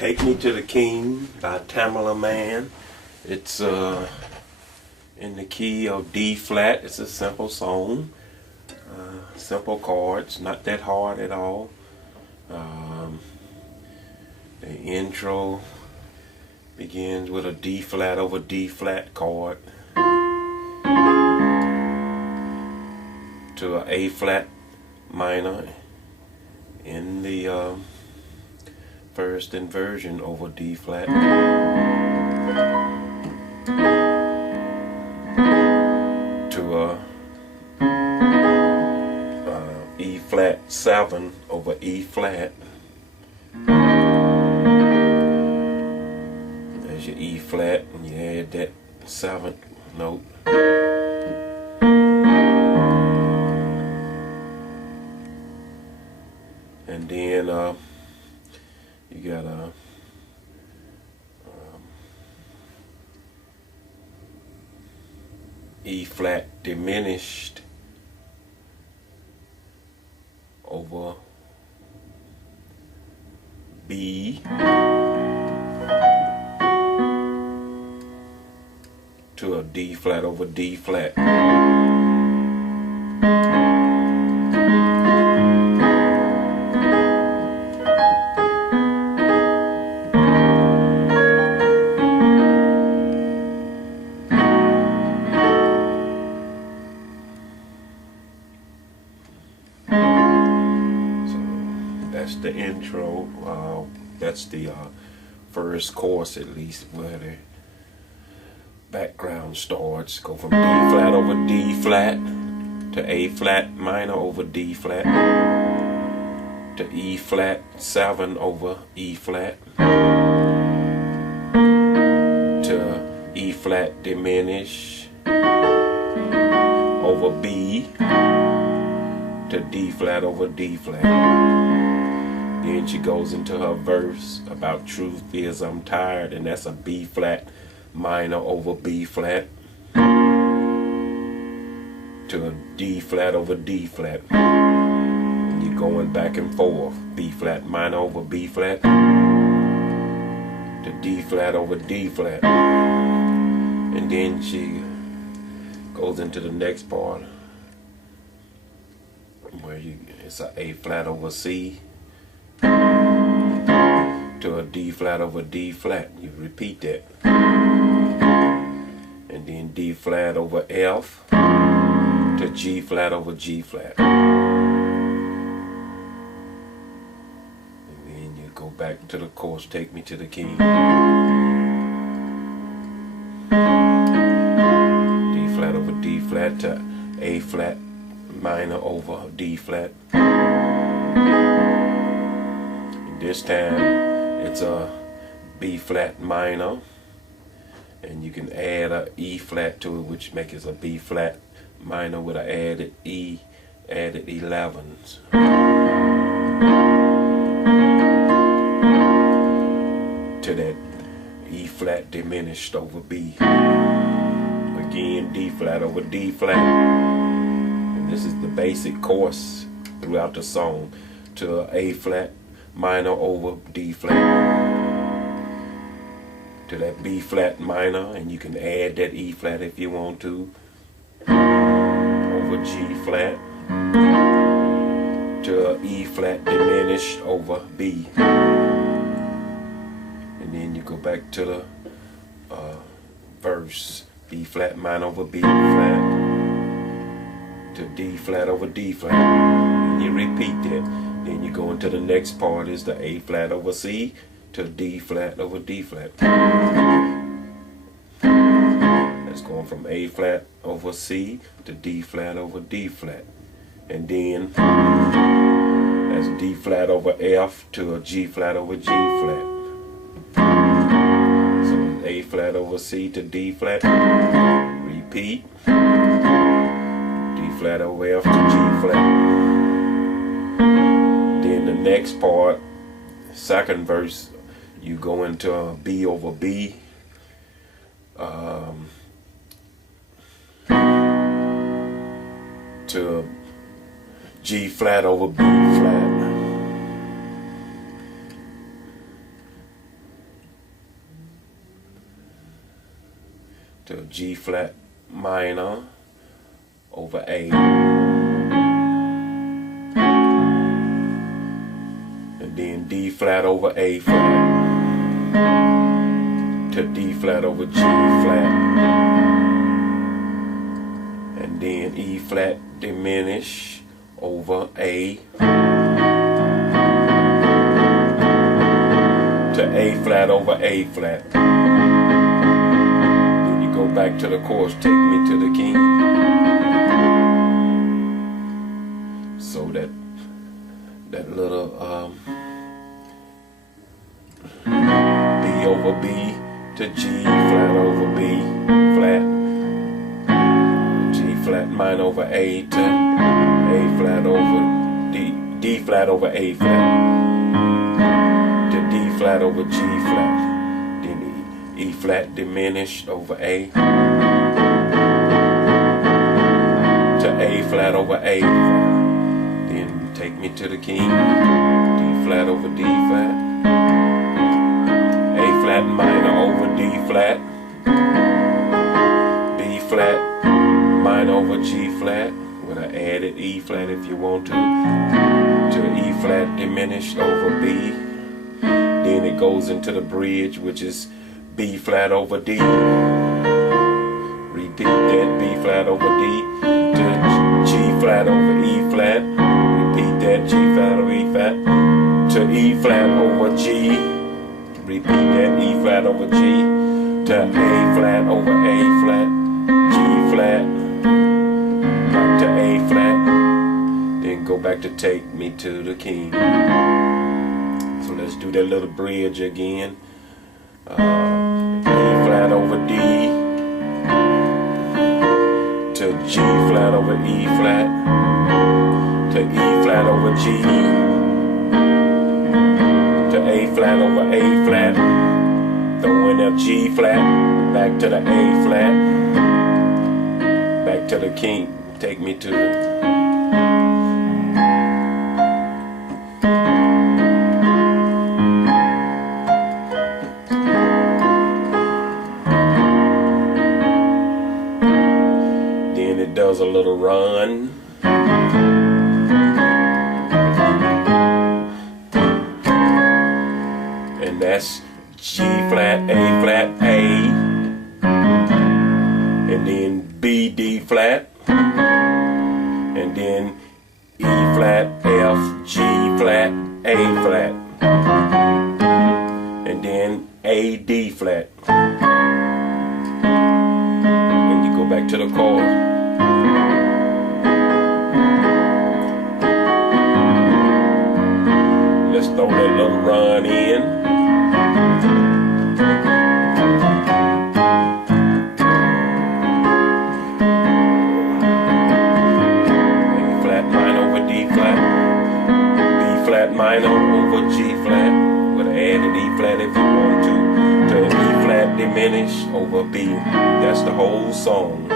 Take Me to the King by Tamela, Mann. It's in the key of D flat. It's a simple song, simple chords, not that hard at all. The intro begins with a D flat over D flat chord to a A flat minor in the first inversion over D flat to a E flat 7 over E flat. There's your E flat, and you add that 7th note. And then you got a E flat diminished over B to a D flat over D flat. That's the intro. That's the first chorus, at least, where the background starts. Go from D flat over D flat to A flat minor over D flat to E flat 7 over E flat to E flat diminish over B to D flat over D flat. Then she goes into her verse about truth is I'm tired, and that's a B flat minor over B flat to a D flat over D flat. And you're going back and forth, B flat minor over B flat to D flat over D flat. And then she goes into the next part where it's a A flat over C to a D flat over D flat. You repeat that. And then D flat over F to G flat over G flat. And then you go back to the chorus, Take Me to the King. D flat over D flat to A flat minor over D flat. And this time it's a B flat minor, and you can add a E flat to it, which makes it a B flat minor with an added 11s. To that E flat diminished over B. Again, D flat over D flat. And this is the basic chorus throughout the song to A flat minor over D flat to that B flat minor, and you can add that E flat if you want to, over G flat to E flat diminished over B. And then you go back to the verse, B flat minor over B flat to D flat over D flat, and you repeat that. Then you go into the next part, is the A flat over C to D flat over D flat. That's going from A flat over C to D flat over D flat. And then that's D flat over F to a G flat over G flat. So it's A flat over C to D flat. Repeat. D flat over F to G flat. Then the next part, second verse, you go into B over B, to G flat over B flat. to G flat minor over A, and then D flat over A flat to D flat over G flat, and then E flat diminish over A to A flat over A flat. Then you go back to the chorus, take me to the key. So that little B over B to G flat over B flat, G flat minor over A to A flat over D flat over A flat to D flat over G flat, then E flat diminished over A to A flat over A flat. Then take me to the key, D flat over D flat, A flat minor over D flat, B flat minor over G flat, with an added E flat if you want to E flat diminished over B. Then it goes into the bridge, which is B flat over D. Repeat that, B flat over D to G flat over E flat. Repeat that, G flat over E flat to E flat over G. Repeat that, E flat over G to A flat over A flat, G flat, back to A flat, then go back to take me to the key. So let's do that little bridge again. E flat over D to G flat over E flat to E flat over G to A flat over A flat, throw in a G flat, back to the A flat, back to the key, take me to the does a little run, and that's G flat, A flat, A, and then B, D flat, and then E flat, F, G flat, A flat, and then A, D flat, and you go back to the chord. Let's throw that little run in. A flat minor over D flat, B flat minor over G flat, with an added E flat if you want to E flat diminish over B. That's the whole song.